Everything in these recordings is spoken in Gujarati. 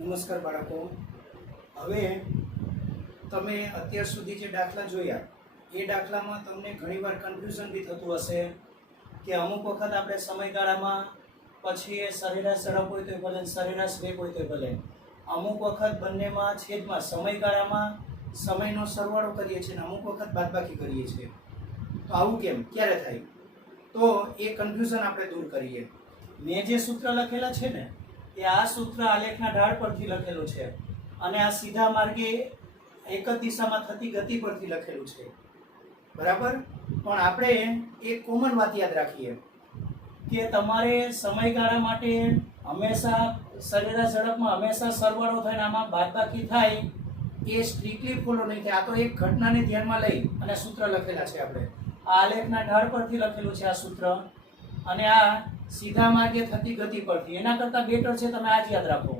નમસ્કાર બાળકો, હવે તમે અત્યાર સુધી જે દાખલા જોયા એ દાખલામાં તમને ઘણીવાર કન્ફ્યુઝન બી થતું હશે કે અમુક વખત આપણે સમયગાળામાં પછી એ સરેરાશ ઝડપ હોય તો ભલે, સરેરાશ વેગ હોય તો ભલે, અમુક વખત બંનેમાં છેદમાં સમયગાળામાં સમયનો સરવાળો કરીએ છીએ અને અમુક વખત બાદબાકી કરીએ છીએ. તો આવું કેમ, ક્યારે થાય? તો એ કન્ફ્યુઝન આપણે દૂર કરીએ. મેં જે સૂત્ર લખેલા છે ને એ આ સૂત્ર આલેખના ઢાળ પરથી લખેલું છે અને આ સીધા માર્ગે એક જ દિશામાં થતી ગતિ પરથી લખેલું છે, બરાબર? પણ આપણે એક કોમન વાત યાદ રાખીએ કે તમારે સમયગાળા માટે હંમેશા સરેરાશ ઝડપમાં હંમેશા સરવાળો થાય ને આમાં બાદબાકી થાય એ સ્ટ્રિક્ટલી ફોલો નહીં થાય. આ તો એક ઘટનાને ધ્યાનમાં લઈ અને સૂત્ર લખેલા છે આપણે. આ આલેખના ઢાળ પરથી લખેલું છે આ સૂત્ર અને આ સીધા માર્ગે થતી ગતિ પરથી. એના કરતાં બેટર છે તમે આ જ યાદ રાખો,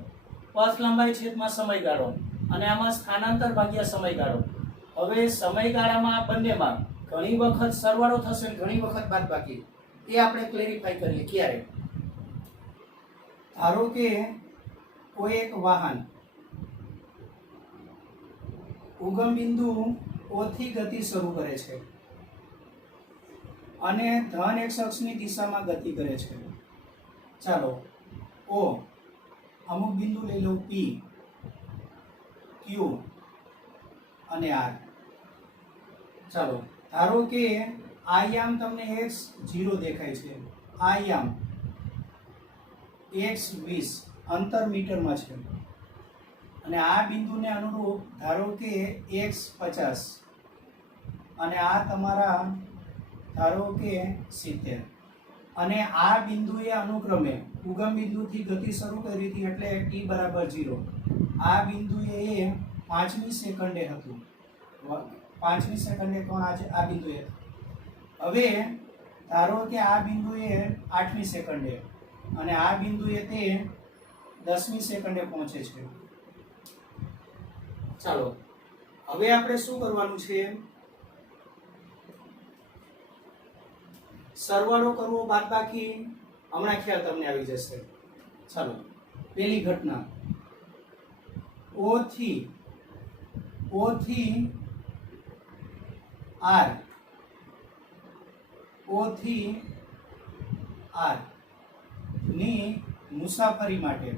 પથ લંબાઈ છેદમાં સમયગાળો અને આમાં સ્થાનાંતર ભાગ્યા સમયગાળો. હવે સમયગાળામાં આ બંનેમાં ઘણી વખત સરવાળો થશે અને ઘણી વખત બાદબાકી. એ આપણે ક્લેરિફાઈ કરીએ. ક્યારે? ધારો કે કોઈ એક વાહન ઉગમ બિંદુ O થી ગતિ શરૂ કરે છે અને ધન x અક્ષની દિશામાં ગતિ કરે છે. ચાલો, O અમુક બિંદુ લઈ લો, P, Q અને R. ચાલો, ધારો કે આ યામ તમને x0 દેખાય છે, આ યામ x20 અંતર મીટરમાં છે અને આ બિંદુને અનુરૂપ ધારો કે x50 અને આ તમારા ધારો કે 70 અને આ બિંદુએ અનુક્રમે ઉગમ બિંદુથી ગતિ શરૂ કરી હતી એટલે t બરાબર 0. આ બિંદુએ એ 5મી સેકન્ડે હતું, 5મી સેકન્ડે કોણ આ બિંદુએ. હવે ધારો કે આ બિંદુએ 8મી સેકન્ડે અને આ બિંદુએ તે 10મી સેકન્ડે પહોંચે છે. ચાલો, હવે આપણે શું કરવાનું છે? સરવાળો કરવો, બાદબાકી, હમણાં ખ્યાલ તમને આવી જશે. ચાલો, પહેલી ઘટના O થી R, O થી R ની મુસાફરી માટે.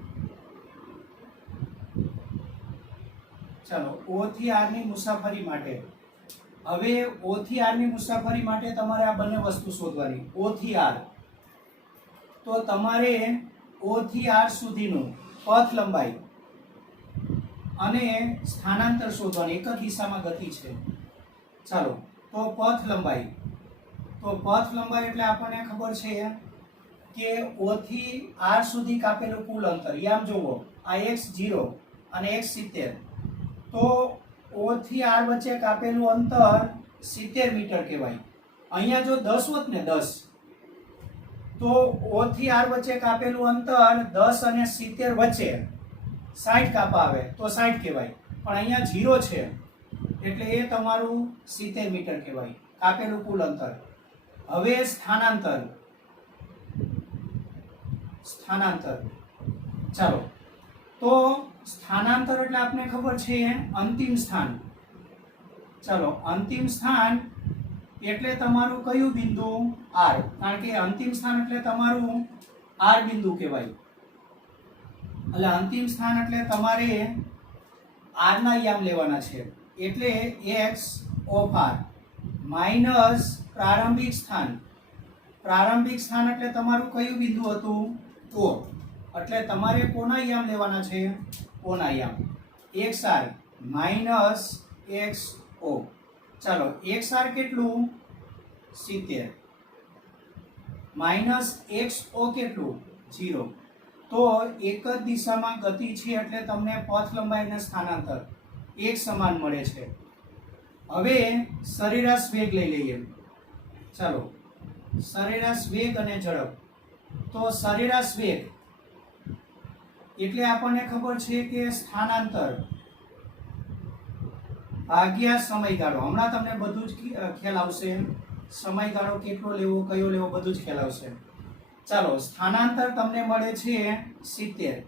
ચાલો, O થી R ની મુસાફરી માટે. હવે O થી R ની મુસાફરી માટે તમારે આ બંને વસ્તુ શોધવાની. O થી R, તો તમારે O થી R સુધીનું પથ લંબાઈ અને સ્થાનાંતર શોધવાની. એક જ દિશામાં ગતિ છે. ચાલો, તો પથ લંબાઈ. તો પથ લંબાઈ એટલે આપણને ખબર છે કે O થી R સુધી કાપેલું કુલ અંતર. યામ જુઓ, આ x0 અને x70, તો O થી R વચ્ચે કાપેલું અંતર 70 મીટર કહેવાય. અહીંયા જો 10 હોત ને 10, તો O થી R વચ્ચે કાપેલું અંતર 10 અને 70 વચ્ચે 60 કાપા આવે તો 60 કહેવાય. પણ અહીંયા 0 છે એટલે એ તમારું 70 મીટર કહેવાય, કાપેલું કુલ અંતર. હવે સ્થાનાંતર. ચાલો, તો સ્થાનાંતર એટલે આપને ખબર છે અંતિમ સ્થાન. ચાલો, અંતિમ સ્થાન એટલે તમારું કયું બિંદુ? R, કારણ કે અંતિમ સ્થાન એટલે તમારું R બિંદુ કહેવાય. એટલે અંતિમ સ્થાન એટલે તમારે R ના યામ લેવાના છે. એટલે x of R માઇનસ પ્રારંભિક સ્થાન. પ્રારંભિક સ્થાન એટલે તમારું કયું બિંદુ હતું? O. એટલે તમારે કોના યામ લેવાના છે? O ના યામ. xr minus xo. ચાલો, xr કેટલું? 70 માઇનસ xo કેટલું? 0. તો એક જ દિશામાં ગતિ છે એટલે તમને પથ લંબાઈ અને સ્થાનાંતર એક સમાન મળે છે. હવે સરેરાશ વેગ લઈ લઈએ. ચાલો, સરેરાશ વેગ અને ઝડપ. તો સરેરાશ વેગ એટલે આપણને ખબર છે કે સ્થાનાંતર ભાગ્યા સમયગાળો. હમણાં તમને બધું જ ખ્યાલ આવશે, સમયગાળો કેટલો લેવો, કયો લેવો, બધું જ ખ્યાલ આવશે. ચાલો, સ્થાનાંતર તમને મળે છે 70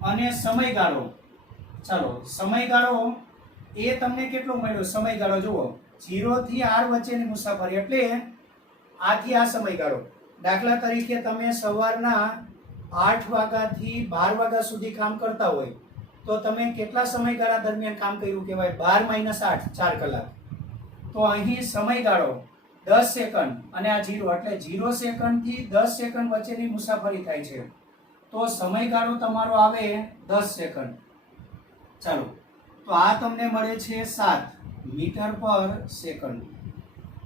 અને સમયગાળો, ચાલો સમયગાળો એ તમને કેટલો મળ્યો? સમયગાળો જુઓ, 0 થી r વચ્ચેની મુસાફરી એટલે આથી આ સમયગાળો. દાખલા તરીકે તમે સવારના 8 વાગ્યાથી 12 વાગ્યા સુધી કામ કરતા હોય તો તમે કેટલા સમયગાળા દરમિયાન કામ કર્યું કહેવાય? 12 - 8, 4 કલાક. તો અહીં સમયગાળો 10 સેકન્ડ અને આ 0 એટલે 0 સેકન્ડથી 10 સેકન્ડ વચ્ચેની મુસાફરી થાય છે. તો સમયગાળો તમારો આવે 10 સેકન્ડ. ચાલો, તો આ તમને મળે છે 7 મીટર પર સેકન્ડ,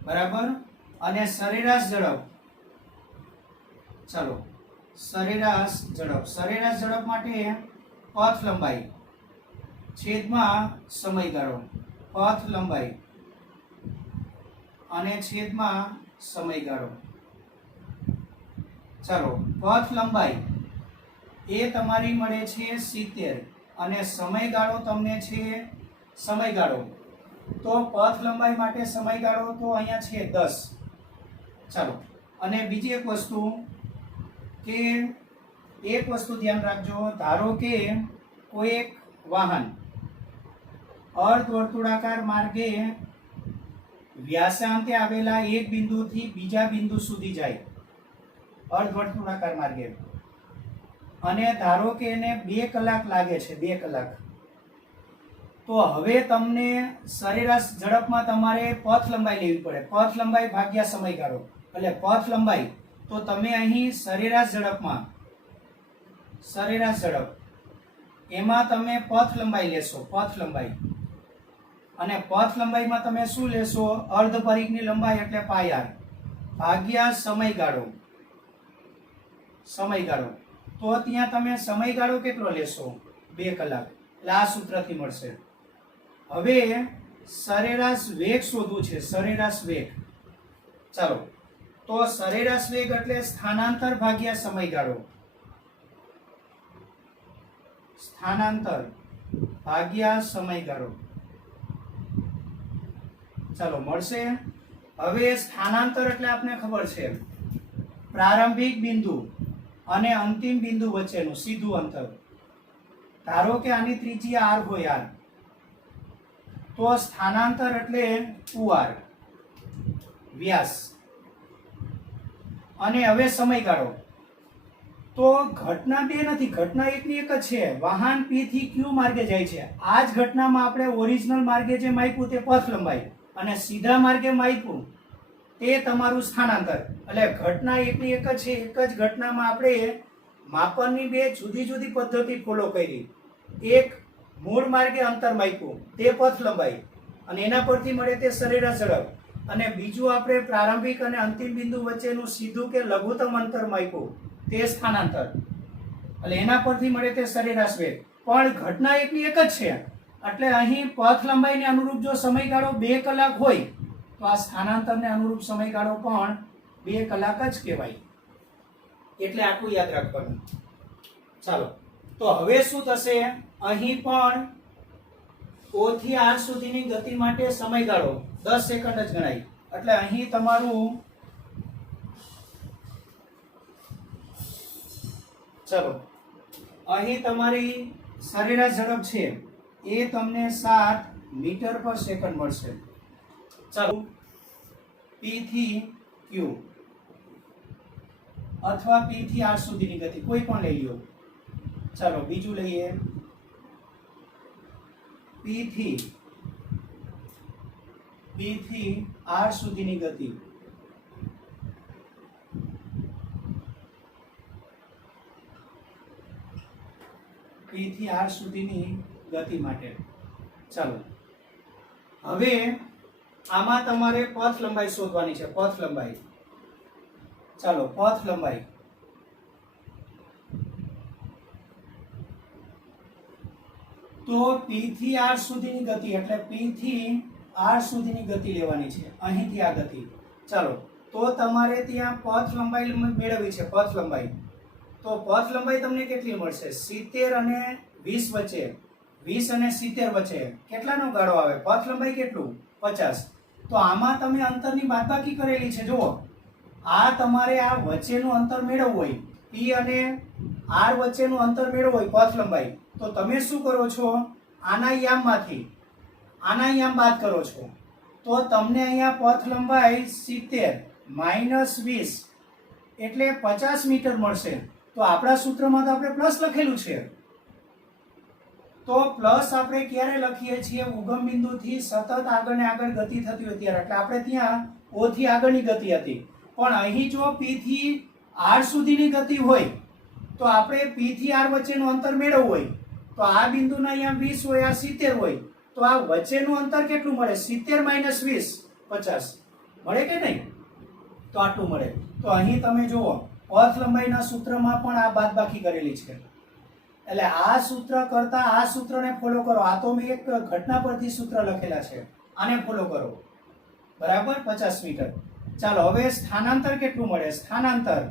બરાબર. અને સરેરાશ ઝડપ, ચાલો સરેરાશ ઝડપ માટે પથ લંબાઈ છેદમાં સમયગાળો, પથ લંબાઈ અને છેદમાં સમયગાળો. ચાલો, પથ લંબાઈ એ તમારી મળે છે 70 અને સમયગાળો તમને છે સમયગાળો. તો પથ લંબાઈ માટે સમયગાળો તો અહીંયા છે 10. ચાલો, અને બીજી એક વસ્તુ ધ્યાન રાખજો. ધારો કે કોઈ એક વાહન અર્ધવર્તુળાકાર માર્ગે વ્યાસાંતે આવેલા એક બિંદુથી બીજા બિંદુ સુધી જાય, અર્ધવર્તુળાકાર માર્ગે, અને ધારો કે એને 2 કલાક લાગે છે, 2 કલાક. તો હવે તમને સરેરાશ ઝડપમાં તમારે પથ લંબાઈ લેવી પડે. પથ લંબાઈ ભાગ્યા સમયગાળો એટલે પથ લંબાઈ. તો તમે અહીં સરેરાશ ઝડપ એમાં તમે પથ લંબાઈ લેશો, પથ લંબાઈ. અને પથ લંબાઈમાં તમે શું લેશો? અર્ધ પરિઘની લંબાઈ એટલે પાય r ભાગ્યા સમયગાળો. તો ત્યાં તમે સમયગાળો કેટલો લેશો? 2 કલાક. એટલે આ સૂત્રથી મળશે. હવે સરેરાશ વેગ શોધવું છે, સરેરાશ વેગ. ચાલો, તો સરેરાશ વેગ એટલે સ્થાનાંતર ભાગ્યા સમયગાળો, સ્થાનાંતર ભાગ્યા સમયગાળો. ચાલો, મળશે. હવે સ્થાનાંતર એટલે આપને ખબર છે પ્રારંભિક બિંદુ અને અંતિમ બિંદુ વચ્ચેનું સીધું અંતર. ધારો કે આની ત્રિજ્યા r હોય, r, તો સ્થાનાંતર એટલે 2r વ્યાસ. અને હવે સમયગાળો. તો ઘટના 2 નથી, ઘટના એકની એક જ છે. વાહન P થી Q માર્ગે જાય છે. આ જ ઘટનામાં આપણે ઓરિજિનલ માર્ગે જે માપ્યું તે પથ લંબાઈ અને સીધા માર્ગે માપ્યું તે તમારું સ્થાનાંતર. એટલે ઘટના એકની એક જ છે. એક જ ઘટનામાં આપણે માપનની 2 જુદી જુદી પદ્ધતિ ફોલો કરી. એક મૂળ માર્ગે અંતર માપ્યું તે પથ લંબાઈ અને એના પરથી મળે તે સરેરાશ ઝડપ, અને બીજું આપણે પ્રારંભિક અને અંતિમ બિંદુ વચ્ચેનું સીધું કે લઘુત્તમ અંતર માપ્યું તે સ્થાનાંતર. એટલે એના પરથી મળે તે સરેરાશ વેગ. પણ ઘટના એકની એક જ છે. એટલે અહીં પથ લંબાઈને અનુરૂપ જો સમયગાળો 2 કલાક હોય તો આ સ્થાનાંતરને અનુરૂપ સમયગાળો પણ 2 કલાક જ કહેવાય. એટલે આટલું યાદ રાખવાનું. ચાલો, તો હવે શું થશે? અહીં પણ O થી R સુધીની ગતિ માટે સમયગાળો 10 સેકન્ડ જ ગણાય. એટલે અહીં તમારું, ચલો, અહીં તમારી સરેરાશ ઝડપ છે એ તમને 7 મીટર પર સેકન્ડ મળશે. ચાલો, P થી Q અથવા P થી R સુધીની ગતિ કોઈ પણ લઈ લો. ચાલો, બીજું લઈએ. P થી R સુધીની ગતિ. P થી R સુધીની ગતિ માટે. ચાલો, હવે આમાં તમારે પથ લંબાઈ શોધવાની છે, પથ લંબાઈ. ચાલો, પથ લંબાઈ. તો P થી R સુધીની ગતિ એટલે P થી R સુધીની ગતિ લેવાની છે, અહીંથી આ ગતિ. ચાલો, તો તમારે ત્યાં પથ લંબાઈ મેળવવી છે, પથ લંબાઈ. તો પથ લંબાઈ તમને કેટલી મળશે? 70 અને 20 વચ્ચે, 20 અને 70 વચ્ચે કેટલાનો ગાળો આવે? પથ લંબાઈ કેટલું? 50. તો આમાં તમે અંતરની બાદબાકી કરેલી છે. જુઓ, આ તમારે આ વચ્ચેનું અંતર મેળવવું હોય પી અને આર વચ્ચેનું અંતર મેળવવું હોય પથ લંબાઈ, તો તમે શું કરો છો, આના યામમાંથી આના યામ બાદ કરો છો, તો તમને અહીંયા પથ લંબાઈ 70 માઇનસ 20 એટલે 50 મીટર મળશે. તો આપણા સૂત્રમાં તો આપણે પ્લસ લખેલું છે, તો પ્લસ આપણે ક્યારે લખીએ છીએ, ઉગમ બિંદુથી સતત આગળ ને આગળ ગતિ થતી હોય ત્યારે. એટલે આપણે ત્યાં ઓ થી આગળની ગતિ હતી, પણ અહીં જો પી થી આર સુધીની ગતિ હોય તો આપણે પી થી આર વચ્ચેનું અંતર મેળવવું હોય, તો આ બિંદુના અહીંયા 20 હોય, આ 70 હોય, તો આ વચ્ચેનું અંતર કેટલું મળે, 70 માઇનસ 20 50 મળે કે નહીં? તો આટલું મળે. તો અહીં તમે જુઓ પથ લંબાઈના સૂત્રમાં પણ આ બાદબાકી કરેલી છે. એટલે આ સૂત્ર કરતા આ સૂત્રને ફોલો કરો. આ તો મેં એક ઘટના પરથી સૂત્ર લખેલા છે, આને ફોલો કરો. બરાબર, 50 મીટર. ચાલો હવે સ્થાનાંતર કેટલું મળે, સ્થાનાંતર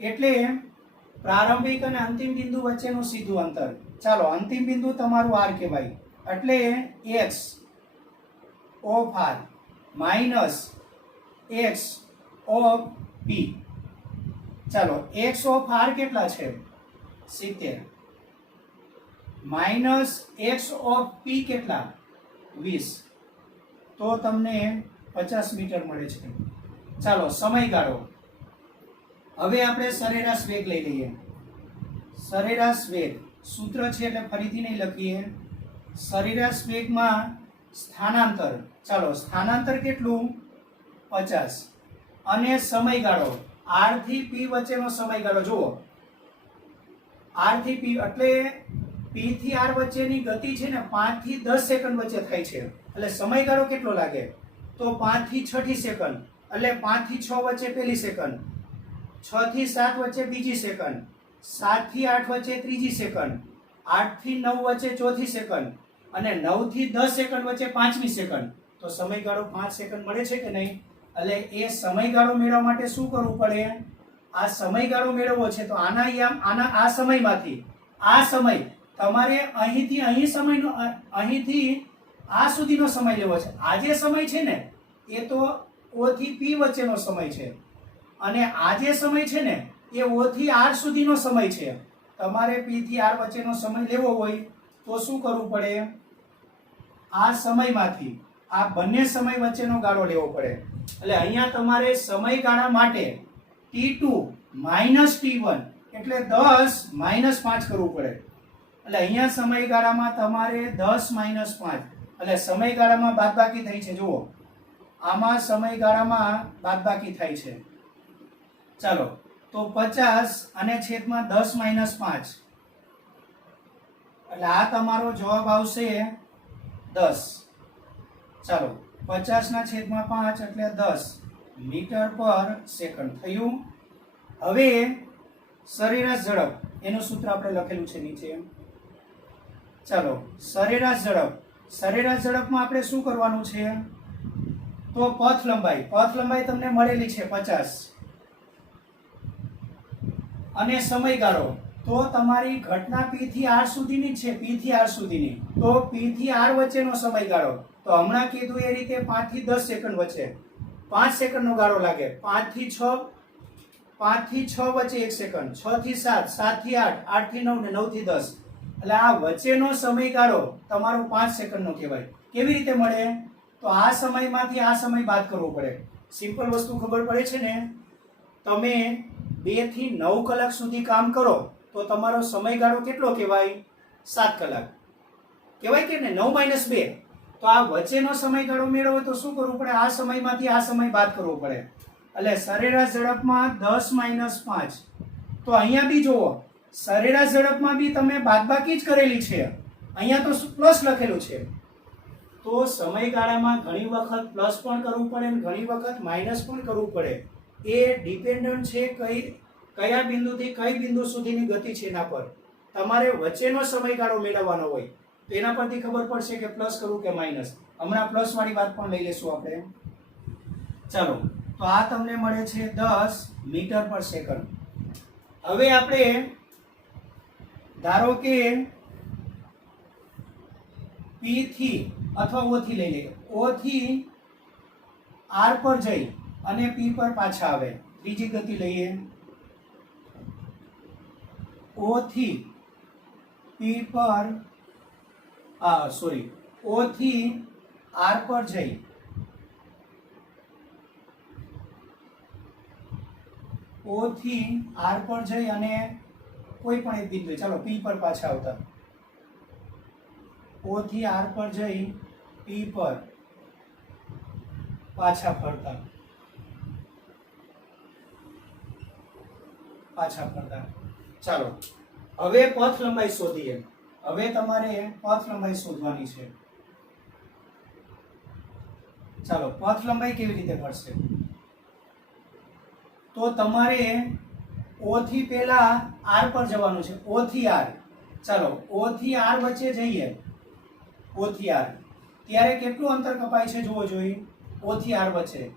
એટલે પ્રારંભિક અને અંતિમ બિંદુ વચ્ચેનું સીધું અંતર. ચાલો અંતિમ બિંદુ તમારું આર કહેવાય, એટલે x of R minus x of p. ચાલો x ઓફ આર કેટલા છે, 70 માઇનસ x ઓફ p કેટલા, 20, તો તમને 50 મીટર મળે છે. ચાલો સમયગાળો, હવે આપણે સરેરાશ વેગ લઈ લઈએ. સરેરાશ વેગ સૂત્ર છે એટલે ફરીથી નહીં લખીએ. સરેરાશ વેગમાં સ્થાનાંતર, ચાલો સ્થાનાંતર કેટલું, 50, અને સમયગાળો r થી p વચ્ચેનો સમયગાળો જુઓ, r થી p એટલે p થી r વચ્ચેની ગતિ છે ને 5 થી 10 સેકન્ડ વચ્ચે થાય છે. એટલે સમયગાળો કેટલો લાગે, તો 5 થી 6 સેકન્ડ, એટલે 5 થી 6 વચ્ચે પહેલી સેકન્ડ, 6 થી 7 વચ્ચે બીજી સેકન્ડ, 7 થી 8 વચ્ચે ત્રીજી સેકન્ડ, 8 થી 9 વચ્ચે ચોથી સેકન્ડ, અને 9 થી 10 સેકન્ડ વચ્ચે પાંચમી સેકન્ડ. તો સમયગાળો 5 સેકન્ડ મળે છે કે નહીં? એટલે એ સમયગાળો મેળવવા માટે શું કરવું પડે, આ સમયગાળો મેળવવો છે તો આના આ સમયમાંથી આ સમય તમારે અહીંથી અહીં સમયનો, અહીંથી આ સુધીનો સમય લેવો છે. આ જે સમય છે ને એ તો ઓ થી પી વચ્ચેનો સમય છે, અને આ જે સમય છે ને એ ઓ થી આર સુધીનો સમય છે. તમારે પી થી આર વચ્ચેનો સમય લેવો હોય તો શું કરવું પડે, આ સમયમાંથી આ બંને સમય વચ્ચેનો ગાળો લેવો પડે. એટલે અહીંયા તમારે સમયગાળા માટે T2 માઇનસ T1 એટલે 10 માઇનસ 5 કરવું પડે. એટલે અહીંયા સમયગાળામાં તમારે 10 માઇનસ 5, એટલે સમયગાળામાં બાદબાકી થઈ છે. જુઓ આમાં સમયગાળામાં બાદબાકી થાય છે. ચાલો તો 50 અને છેદમાં 10 માઇનસ 5, એટલે આ તમારો જવાબ આવશે 10. ચાલો 50 ના છેદમાં 5 એટલે 10 મીટર પર સેકન્ડ થયું. હવે સરેરાશ ઝડપ એનું સૂત્ર આપણે લખેલું છે નીચે. ચાલો સરેરાશ ઝડપ, સરેરાશ ઝડપમાં આપણે શું કરવાનું છે, તો પથ લંબાઈ તમને મળેલી છે 50, અને સમયગાળો તો તમારી ઘટના પી થી આર સુધીની જ છે, પી થી આર સુધીની. તો પી થી આર વચ્ચેનો સમયગાળો તો હમણાં કીધું એ રીતે 5 થી 10 સેકન્ડ વચ્ચે 5 સેકન્ડનો ગાળો લાગે. 5 થી 6 વચ્ચે 1 સેકન્ડ, 6 થી 7, 7 થી 8, 8 થી 9 ને 9 થી 10. એટલે આ વચ્ચેનો સમયગાળો તમારો 5 સેકન્ડનો કહેવાય. કેવી રીતે મળે, તો આ સમયમાંથી આ સમય બાદ કરવો પડે. સિમ્પલ વસ્તુ ખબર પડે છે ને, તમે 2 થી 9 કલાક સુધી કામ કરો તો તમારો સમયગાળો કેટલો કહેવાય, 7 કલાક કહેવાય કે ને, 9 માઇનસ 2. તો આ વચ્ચેનો સમયગાળો મેળવો તો શું કરવું પડે, આ સમયમાંથી આ સમય બાદ કરવો પડે. એટલે સરેરાશ ઝડપમાં 10 માઇનસ 5. તો અહીંયા બી જુઓ સરેરાશ ઝડપમાં બી તમે બાદબાકી જ કરેલી છે, અહીંયા તો પ્લસ લખેલું છે. તો સમયગાળામાં ઘણી વખત પ્લસ પણ કરવું પડે અને ઘણી વખત માઇનસ પણ કરવું પડે. એ ડિપેન્ડન્ટ છે કયા બિંદુથી કઈ બિંદુ સુધીની ગતિ છે એના પર. તમારે વચ્ચેનો સમયગાળો મેળવવાનો હોય તો એના પરથી ખબર પડશે કે પ્લસ કરવું કે માઇનસ. હમણાં પ્લસ વાળી વાત પણ લઈ લેશું આપણે. ચાલો તો આ તમને મળે છે 10 મીટર પર સેકન્ડ. હવે આપણે ધારો કે P થી અથવા O થી લઈ લઈએ, O થી R પર જઈ અને P પર પાછા આવે, ત્રીજી ગતિ લઈએ. O થી P પર O થી R પર જઈ O થી R પર જઈ અને કોઈ પણ એક બિંદુ, ચાલો P પર પાછા આવતા, O થી R પર જઈ P પર પાછા ફરતા ચાલો હવે પથ લંબાઈ શોધીએ. હવે તમારે પથ લંબાઈ શોધવાની છે. ચાલો પથ લંબાઈ કેવી રીતે મળશે? તો તમારે O થી પહેલા R પર જવાનું છે. O થી R, ચાલો O થી R વચ્ચે જઈએ, O થી R, ત્યારે કેટલું અંતર કપાય છે જોવો જોઈએ. O થી R વચ્ચે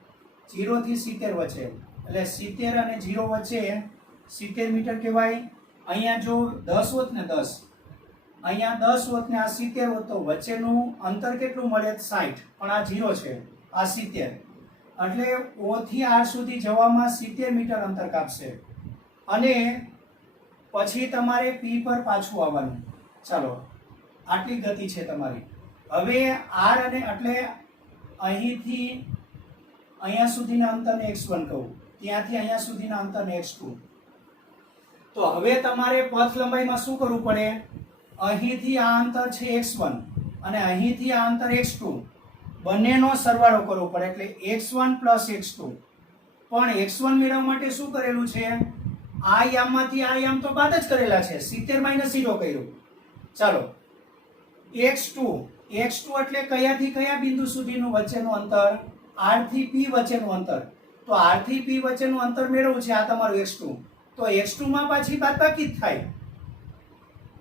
0 થી 70 વચ્ચે, એટલે 70 અને 0 વચ્ચે 70 મીટર કહેવાય. અહીંયા જો 10 હોત ને 10, અહીંયા 10 હોત ને આ 70 હોત તો વચ્ચેનું અંતર કેટલું મળે? 60, પણ આ 0 છે, આ 70, એટલે O થી R સુધી જવામાં 70 મીટર અંતર કાપશે. અને પછી તમારે P પર પાછું આવવાનું. ચાલો આટલી ગતિ છે તમારી. હવે R અને એટલે અહીંથી અહીંયા સુધીના અંતરને x1 કહું, ત્યાંથી અહીંયા સુધીના અંતરને x2. તો હવે તમારે પથ લંબાઈમાં શું કરવું પડે? અહીંથી આ અંતર છે x1 અને અહીંથી આ અંતર x2, બંનેનો સરવાળો કરવો પડે, એટલે x1 પ્લસ x2. પણ x1 મેળવવા માટે શું કરેલું છે? આ યામમાંથી આ યામ તો બાદ જ કરેલા છે, 70 માઇનસ 0 કર્યું. ચાલો x2 એટલે કયાથી કયા બિંદુ સુધીનું વચ્ચેનું અંતર? R થી P વચ્ચેનું અંતર. તો R થી P વચ્ચેનું અંતર મેળવવું છે, આ તમારું x2. તો x2 માં પાછી બાદબાકી જ થાય.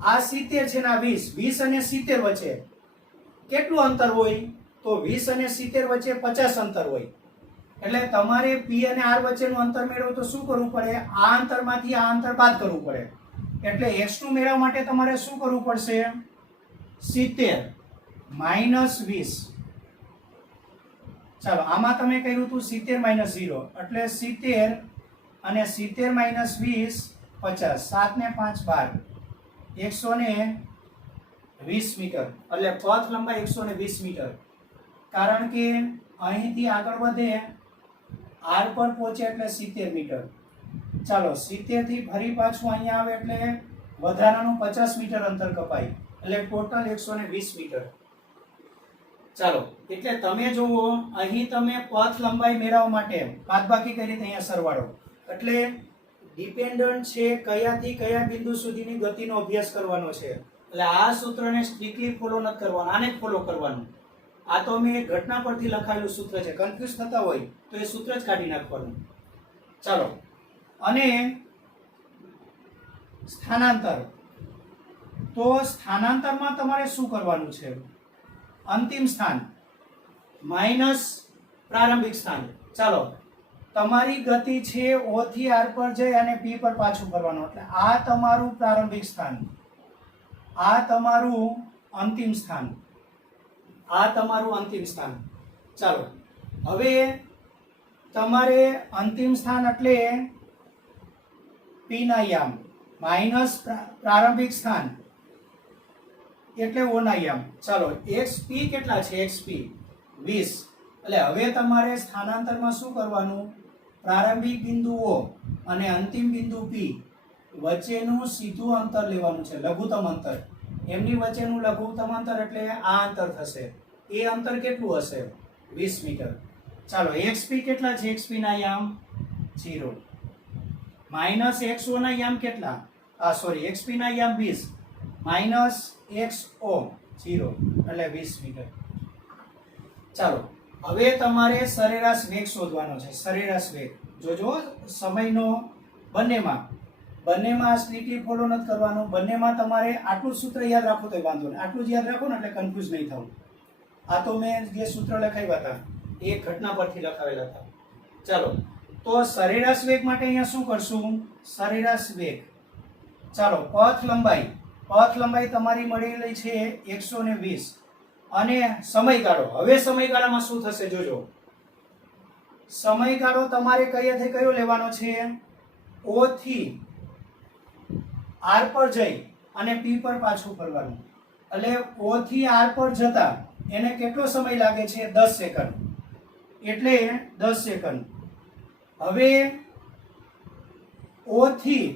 આ 70 છે ને આ 20 અને 70 વચ્ચે કેટલું અંતર હોય? તો 20 અને 70 વચ્ચે 50 અંતર હોય. એટલે તમારે P અને R વચ્ચેનું અંતર મેળવવું તો શું કરવું પડે? આ અંતરમાંથી આ અંતર બાદ કરવું પડે. એટલે x2 મેળવવા માટે તમારે શું કરવું પડશે? 70 માઇનસ 20. ચાલો આમાં તમે કર્યું હતું 70 માઇનસ 0, એટલે 70 અને 70 માઇનસ 20 50, 7 ને 5 12, 120 મીટર. એટલે પથ લંબાઈ 120 મીટર. કારણ કે અહીંથી આગળ વધે R પર પહોંચે એટલે 70 મીટર. ચાલો 70 થી ફરી પાછું અહીંયા આવે એટલે વધારાનું 50 મીટર અંતર કપાય, એટલે ટોટલ 120 મીટર. ચાલો એટલે તમે જુઓ અહીં તમે પથ લંબાઈ મેળવવા માટે બાદબાકી કરી અહીંયા સરવાળો, એટલે ડિપેન્ડન્ટ છે કયાથી કયા બિંદુ સુધીની ગતિનો અભ્યાસ કરવાનો છે. એટલે આ સૂત્રને સ્ટ્રિક્ટલી ફોલો નથી કરવાનું, આને જ ફોલો કરવાનું. આ તો મેં ઘટના પરથી લખાયેલું સૂત્ર છે, કન્ફ્યુઝ થતા હોય તો એ સૂત્ર જ કાઢી નાખવાનું. ચાલો અને સ્થાનાંતર, તો સ્થાનાંતરમાં તમારે શું કરવાનું છે? અંતિમ સ્થાન માઇનસ પ્રારંભિક સ્થાન. ચાલો તમારી ગતિ છે O થી R પર જઈ અને P પર પાછું ફરવાનું, એટલે આ તમારું પ્રારંભિક સ્થાન, આ તમારું અંતિમ સ્થાન, આ તમારું અંતિમ સ્થાન. ચાલો હવે તમારે અંતિમ સ્થાન એટલે P ના યામ માઇનસ પ્રારંભિક સ્થાન એટલે O ના યામ. ચાલો xp કેટલા છે? xp 20. એટલે હવે તમારે સ્થાનાંતરમાં શું કરવાનું? પ્રારંભિક બિંદુ O અને અંતિમ બિંદુ P વચ્ચેનું સીધું અંતર લેવાનું છે, લઘુત્તમ અંતર. એમની વચ્ચેનું લઘુત્તમ અંતર એટલે આ અંતર થશે. એ અંતર કેટલું હશે? 20 મીટર. ચાલો xp કેટલા છે? xp ના યામ 0 માઇનસ xo ના યામ કેટલા? xp ના યામ 20 માઇનસ xo 0 એટલે 20 મીટર. ચાલો હવે તમારે સરેરાશ વેગ શોધવાનો છે. સરેરાશ વેગ જોજો સમયનો બંનેમાં સ્ટ્રિક્ટલી ફોલો નથી કરવાનું. બંનેમાં તમારે આટલું સૂત્ર યાદ રાખો તો વાંધો નહીં, આટલું જ યાદ રાખો ને એટલે કન્ફ્યુઝ નહીં થવું. આ તો મેં જે સૂત્ર લખાવ્યા હતા એ ઘટના પરથી લખાવેલા હતા. ચાલો તો સરેરાશ વેગ માટે અહીંયા શું કરશું? સરેરાશ વેગ, ચાલો પથ લંબાઈ તમારી મળેલી છે 120 અને સમયગાળો. હવે સમયગાળામાં શું થશે જોજો. સમયગાળો તમારે કયો લેવાનો છે? O થી આર પર જઈ અને પી પર પાછું ફરવાનું, એટલે ઓ થી આર પર જતા એને કેટલો સમય લાગે છે? 10 સેકન્ડ, એટલે 10 સેકન્ડ. હવે ઓ થી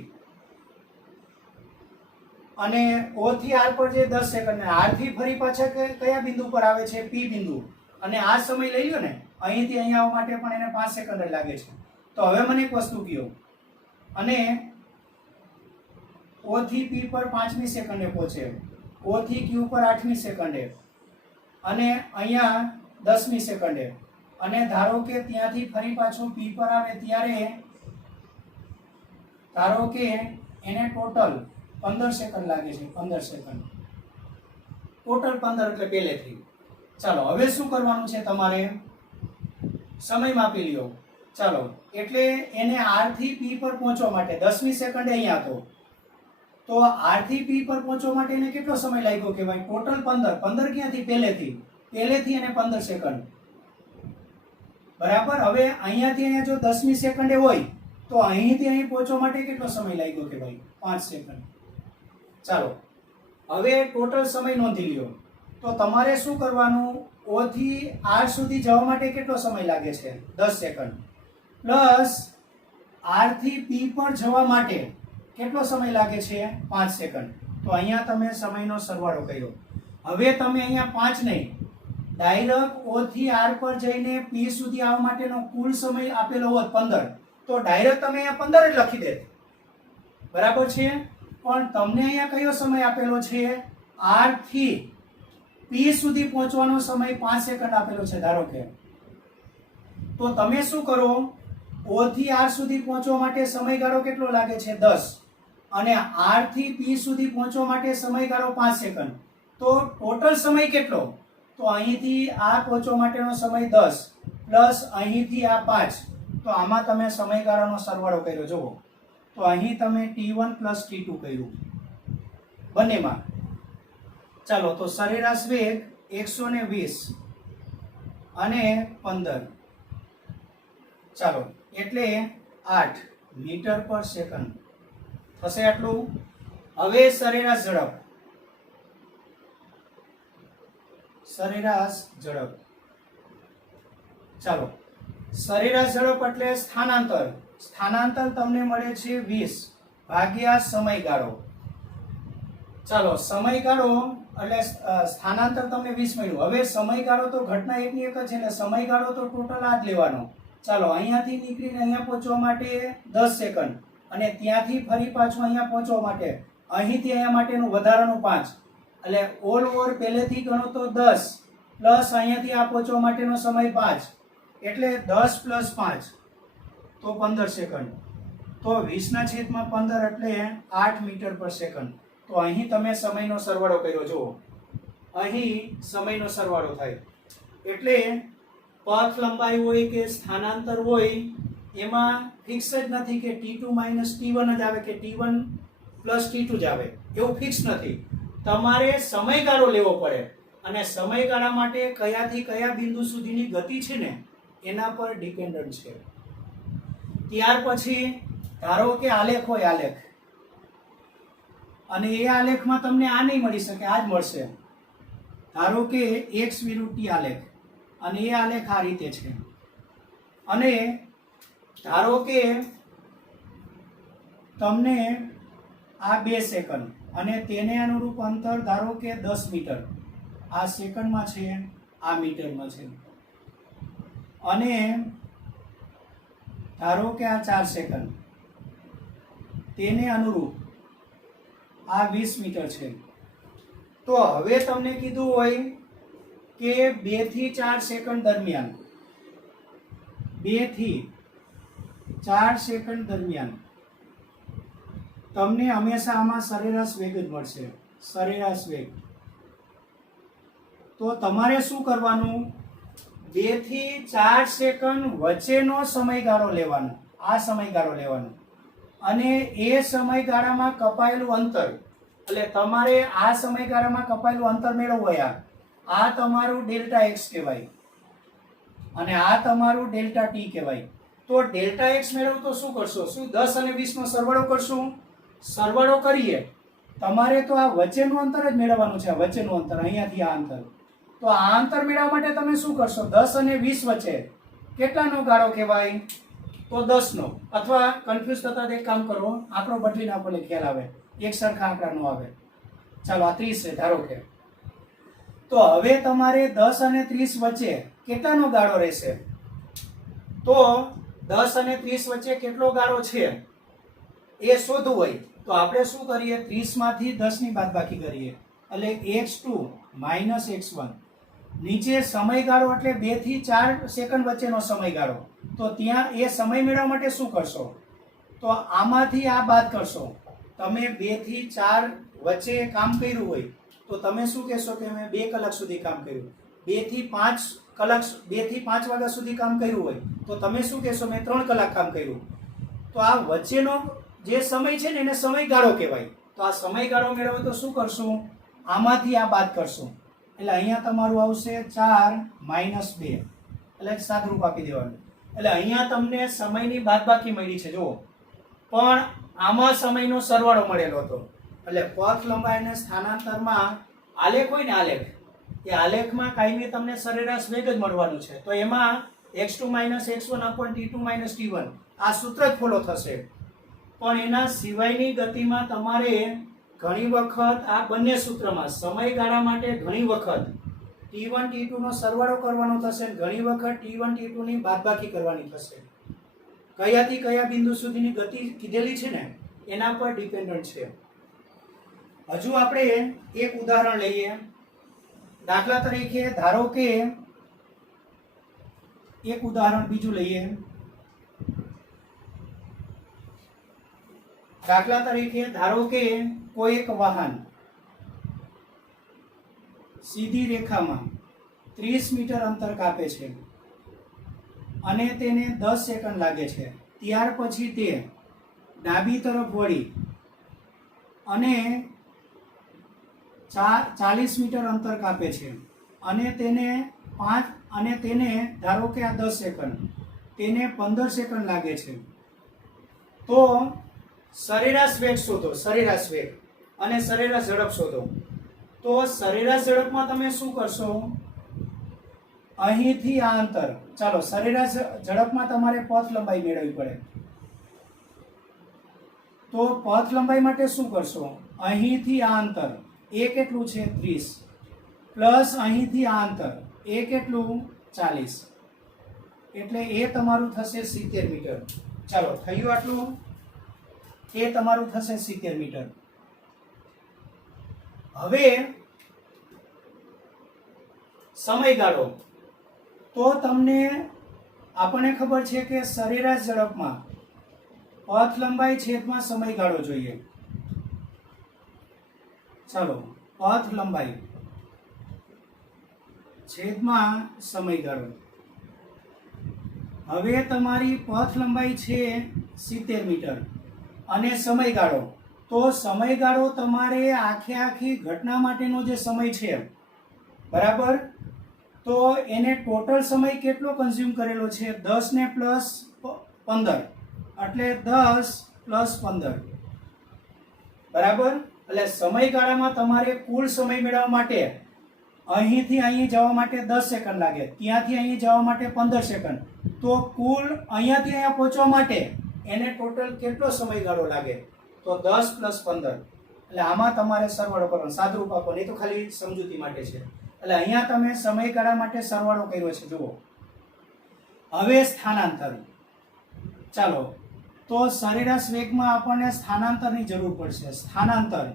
આર પર જે 10 સેકન્ડ ને આર થી ફરી પાછા કયા બિંદુ પર આવે છે? પી બિંદુ. અને આ સમય લઈ લ્યો ને, અહીંથી અહીંયા આવવા માટે પણ એને 5 સેકન્ડ જ લાગે છે. તો હવે મને એક વસ્તુ કહો, અને ઓ થી પી પર 5મી સેકન્ડે પહોંચે, ઓ થી ક્યુ પર 8મી સેકન્ડે, અને અહીંયા 10મી સેકન્ડે, અને ધારો કે ત્યાંથી ફરી પાછો પી પર આવે ત્યારે ધારો કે એને ટોટલ 15 સેકન્ડ લાગે છે. 15 સેકન્ડ ટોટલ 15 એટલે પહેલેથી. ચાલો હવે શું કરવાનું છે તમારે? સમય માપી લ્યો. ચાલો, એટલે એને આર થી પી પર પહોંચવા માટે 10મી સેકન્ડે અહીંયા હતો, તો આર થી પી પર પહોંચવા માટે એને કેટલો સમય લાગ્યો કહેવાય? ટોટલ 15. 15 ક્યાંથી? પહેલેથી એને 15 સેકન્ડ. બરાબર. હવે અહીંયાથી અહીંયા જો 10મી સેકન્ડે હોય તો અહીંથી અહીં પહોંચવા માટે કેટલો સમય લાગ્યો કહેવાય? 5 સેકન્ડ. ચાલો, હવે ટોટલ સમય નોંધી લ્યો. તો તમારે શું કરવાનું? ઓ થી આર સુધી જવા માટે કેટલો સમય લાગે છે? 10 સેકન્ડ. પ્લસ આર થી પી પર જવા માટે કેટલો સમય લાગે છે? 5 સેકન્ડ. તો અહીંયા તમે સમયનો સરવાળો કર્યો. હવે તમે અહીંયા 5 નહીં, ડાયરેક્ટ ઓ થી આર પર જઈને પી સુધી આવવા માટેનો કુલ સમય આપેલો હોત 15, તો ડાયરેક્ટ તમે અહીંયા 15 જ લખી દેત. બરાબર છે. પણ તમને અહીંયા કયો સમય આપેલો છે? આર થી પી સુધી પહોંચવાનો સમય 5 સેકન્ડ આપેલો છે ધારો કે. તો તમે શું કરો? ઓ થી આર સુધી પહોંચવા માટે સમયગાળો કેટલો લાગે છે? 10. અને આર થી પી સુધી પહોંચવા માટે સમયગાળો 5 સેકન્ડ. તો ટોટલ સમય કેટલો? તો અહીંથી આ પહોંચવા માટેનો સમય 10 પ્લસ અહીંથી આ 5. તો આમાં તમે સમયગાળાનો સરવાળો કર્યો. જુઓ, તો અહીં તમે T1 પ્લસ T2 કર્યું બંનેમાં. ચાલો, તો સરેરાશ વેગ 120 અને 15. ચાલો, એટલે 8 મીટર પર સેકન્ડ થશે આટલું. હવે સરેરાશ ઝડપ. ચાલો, સરેરાશ ઝડપ એટલે સ્થાનાંતર. સ્થાનાંતર તમને મળે છે 20 ભાગ્યા સમયગાળો. ચાલો, સમયગાળો એટલે સ્થાનાંતર તમને 20 મળ્યું. હવે સમયગાળો તો ઘટના એકની એક જ છે, એટલે સમયગાળો તો ટોટલ આ જ લેવાનો. ચાલો, અહીંયાથી નીકળીને અહીંયા પહોંચવા માટે 10 સેકન્ડ, અને ત્યાંથી ફરી પાછું અહીંયા પહોંચવા માટે અહીંથી અહીંયા માટેનું વધારાનું 5, એટલે ઓલ ઓવર પહેલેથી ગણો તો 10 પ્લસ અહીંયાથી આ પહોંચવા માટેનો સમય 5, એટલે 10 પ્લસ 5 તો 15 સેકન્ડ. તો 20/15 એટલે 8 મીટર પર સેકન્ડ. તો અહીં તમે સમયનો સરવાળો કર્યો. જુઓ, અહીં સમયનો સરવાળો થાય એટલે પથ લંબાઈ હોય કે સ્થાનાંતર હોય એમાં ફિક્સ જ નથી કે T2 માઇનસ T1 જ આવે કે T1 પ્લસ T2 જ આવે, એવું ફિક્સ નથી. તમારે સમયગાળો લેવો પડે, અને સમયગાળા માટે કયાથી કયા બિંદુ સુધીની ગતિ છે ને એના પર ડિપેન્ડન્ટ છે. ત્યાર પછી ધારો કે આલેખ હોય, આલેખ, અને એ આલેખમાં તમને આ નહીં મળી શકે, આ જ મળશે. ધારો કે x વિરુદ્ધ t આલેખ, અને એ આલેખ આ રીતે છે. અને ધારો કે તમને આ 2 સેકન્ડ અને તેને અનુરૂપ અંતર ધારો કે 10 મીટર. આ સેકન્ડમાં છે, આ મીટરમાં છે. અને ધારો કે આ 4 સેકન્ડ, તેને અનુરૂપ આ 20 મીટર છે. તો હવે તમને કીધું હોય કે 2 થી 4 સેકન્ડ દરમિયાન, 2 થી 4 સેકન્ડ દરમિયાન તમને હંમેશા આમાં સરેરાશ વેગ જ મળશે, સરેરાશ વેગ. તો તમારે શું કરવાનું? 2 થી 4 સેકન્ડ વચ્ચેનો સમયગાળો લેવાનો, આ સમયગાળો લેવાનો, અને એ સમયગાળામાં કપાયેલું અંતર, એટલે તમારે આ સમયગાળામાં કપાયેલું અંતર મેળવવું હોય, આ તમારું ડેલ્ટા એક્સ કહેવાય, અને આ તમારું ડેલ્ટા ટી કહેવાય. તો ડેલ્ટા એક્સ મેળવવું તો શું કરશો? શું 10 અને 20 નો સરવાળો કરશું? સરવાળો કરીએ, તમારે તો આ વચ્ચેનું અંતર જ મેળવવાનું છે, વચ્ચેનું અંતર અહીંયાથી આ અંતર. તો આ અંતર મેળવવા માટે તમે શું કરશો? 10 અને 20 વચ્ચે કેટલાનો ગાળો કહેવાય? તો 10 નો. અથવા કન્ફ્યુઝ થતા એક કામ કરો, આંકડો બદલીને આપણને ખ્યાલ આવે, એક સરખા આંકડા નો આવે. ચાલો આ 30 છે ધારો કે. તો હવે તમારે 10 અને 30 વચ્ચે કેટલાનો ગાળો રહેશે? તો 10 અને 30 વચ્ચે કેટલો ગાળો છે એ શોધવું હોય તો આપણે શું કરીએ? 30 માંથી 10 ની બાદબાકી કરીએ એટલે x2 - x1. નીચે સમયગાળો એટલે 2 થી 4 સેકન્ડ વચ્ચેનો સમયગાળો. તો ત્યાં એ સમય મેળવવા માટે શું કરશો? તો આમાંથી આ બાદ કરશો. તમે 2 થી 4 વચ્ચે કામ કર્યું હોય તો તમે શું કહેશો કે મેં 2 કલાક સુધી કામ કર્યું. 2 થી 5 કલાક, 2 થી 5 વાગ્યા સુધી કામ કર્યું હોય તો તમે શું કહેશો? મેં 3 કલાક કામ કર્યું. તો આ વચ્ચેનો જે સમય છે ને એને સમયગાળો કહેવાય. તો આ સમયગાળો મેળવો તો શું કરશું? આમાંથી આ બાદ કરશું એટલે અહીંયા તમારું આવશે 4 - 2 એટલે સાદરૂપ આપી દેવાનું. એટલે અહીંયા તમને સમયની બાદબાકી મળી છે જુઓ, પણ આમાં સમયનો સરવાળો મળેલો હતો. એટલે પથ લંબાઈ અને સ્થાનાંતરમાં આલેખ હોય ને, આલેખ, એ આલેખમાં કાયમી તમને સરેરાશ વેગ જ મળવાનું છે. તો એમાં x2 - x1 t2 - t1 આ સૂત્ર જ ફોલો થશે. પણ એના સિવાયની ગતિમાં તમારે ઘણી વખત આ બંને સૂત્રમાં સમયગાળા માટે ઘણી વખત t1 t2 નો સરવાળો કરવાનો થશે, ઘણી વખત t1 t2 ની બાદબાકી કરવાની થશે. કયાથી કયા બિંદુ સુધીની ગતિ કીધેલી છે ને એના પર ડિપેન્ડન્ટ છે. હજુ આપણે એક ઉદાહરણ લઈએ. દાખલા તરીકે ધારો કે એક ઉદાહરણ બીજું લઈએ. દાખલા તરીકે ધારો કે કોઈ એક વાહન સીધી રેખામાં 30 મીટર અંતર કાપે છે અને તેને 10 સેકન્ડ લાગે છે. ત્યાર પછી તે ડાબી તરફ વળી અને 40 મીટર અંતર કાપે છે અને તેને ધારો કે આ 10 સેકન્ડ, તેને 15 સેકન્ડ લાગે છે. તો સરેરાશ વેગ શોધો, સરેરાશ વેગ અને સરેરાશ ઝડપ શોધો. તો સરેરાશ ઝડપમાં તમે શું કરશો? અહીંથી આ અંતર, ચાલો સરેરાશ ઝડપમાં તમારે પથ લંબાઈ મેળવવી પડે. તો પથ લંબાઈ માટે શું કરશો? અહીંથી આ અંતર એ કેટલું છે? 30 પ્લસ અહીંથી આ અંતર એ કેટલું? 40 એટલે એ તમારું થશે 70 મીટર. ચાલો થયું આટલું? એ તમારું થશે 70 મીટર. હવે સમયગાળો, તો તમને આપણને ખબર છે કે સરેરાશ ઝડપમાં પથ લંબાઈ છેદમાં સમયગાળો જોઈએ. ચાલો પથ લંબાઈ છેદમાં સમયગાળો. હવે તમારી પથ લંબાઈ છે 70 મીટર અને સમયગાળો, તો સમયગાળો તમારે આખી ઘટના માટેનો જે સમય છે બરાબર, તો એને ટોટલ સમય કેટલો કન્ઝ્યુમ કરેલો છે? 10 ને પ્લસ 15 એટલે 10 પ્લસ 15 બરાબર. એટલે સમયગાળામાં તમારે કુલ સમય મેળવવા માટે અહીંથી અહીં જવા માટે 10 સેકન્ડ લાગે, ત્યાંથી અહીં જવા માટે 15 સેકન્ડ. તો કુલ અહીંયાથી અહીંયા પહોંચવા માટે એને ટોટલ કેટલો સમયગાળો લાગે? તો 10 પ્લસ 15. એટલે આમાં તમારે સરવાળો કરવાનો, સાદુરૂપ આપવાનું, એ તો ખાલી સમજૂતી માટે છે. એટલે અહીંયા તમે સમયગાળા માટે સરવાળો કર્યો છે જુઓ. હવે સ્થાનાંતર, ચાલો તો સરેરાશ વેગમાં આપણને સ્થાનાંતરની જરૂર પડશે. સ્થાનાંતર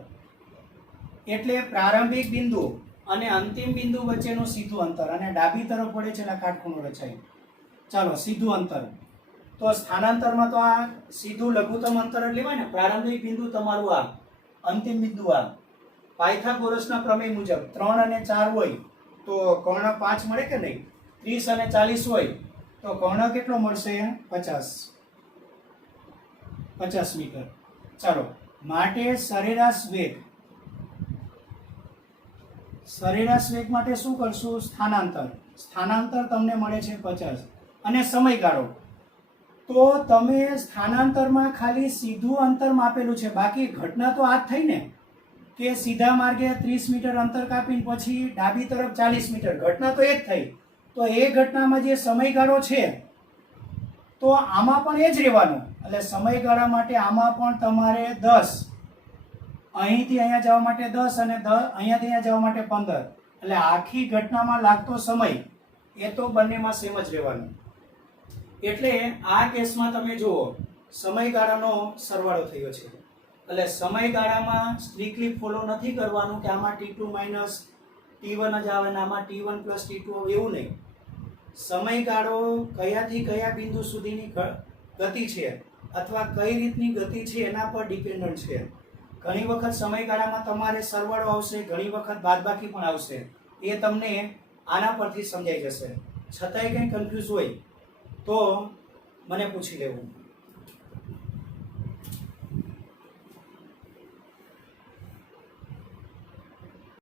એટલે પ્રારંભિક બિંદુ અને અંતિમ બિંદુ વચ્ચેનું સીધું અંતર, અને ડાબી તરફ પડે છે એટલે કાટખૂણો રચાય. ચાલો સીધું અંતર. તો સ્થાનાંતરમાં તો આ સીધું લઘુત્તમ અંતર જ લેવાય ને. પ્રારંભિક બિંદુ તમારું આ, અંતિમ બિંદુ આ. પાયથાગોરસના પ્રમેય મુજબ 3 અને 4 હોય તો કર્ણ 5 મળે કે નહીં? 30 અને 40 હોય તો કર્ણ કેટલો મળશે? 50 મીટર. ચાલો માટે સરેરાશ વેગ, સરેરાશ વેગ માટે શું કરશું? સ્થાનાંતર. સ્થાનાંતર તમને મળે છે 50 અને સમયગાળો, તો તમે સ્થાનાંતરમાં ખાલી સીધું અંતર માપેલું છે, બાકી ઘટના તો આ જ થઈ ને કે સીધા માર્ગે 30 મીટર અંતર કાપીને પછી ડાબી તરફ 40 મીટર, ઘટના તો એ જ થઈ. તો એ ઘટનામાં જે સમયગાળો છે તો આમાં પણ એ જ રહેવાનું. એટલે સમયગાળા માટે આમાં પણ તમારે 10, અહીંથી અહીંયા જવા માટે 10 અને અહીંયાથી અહીંયા જવા માટે 15. એટલે આખી ઘટનામાં લાગતો સમય એ તો બંનેમાં સેમ જ રહેવાનો. એટલે આ કેસમાં તમે જુઓ સમયગાળાનો સરવાળો થયો છે. એટલે સમયગાળામાં સ્ટ્રિક્ટલી ફોલો નથી કરવાનું કે આમાં T2 માઇનસ T1 જ આવે ને આમાં T1 પ્લસ T2 આવે, એવું નહીં. સમયગાળો કયાથી કયા બિંદુ સુધીની ગતિ છે અથવા કઈ રીતની ગતિ છે એના પર ડિપેન્ડન્ટ છે. ઘણી વખત સમયગાળામાં તમારે સરવાળો આવશે, ઘણી વખત બાદબાકી પણ આવશે. એ તમને આના પરથી સમજાઈ જશે. છતાંય કંઈ કન્ફ્યુઝ હોય તો મને પૂછી લેવું.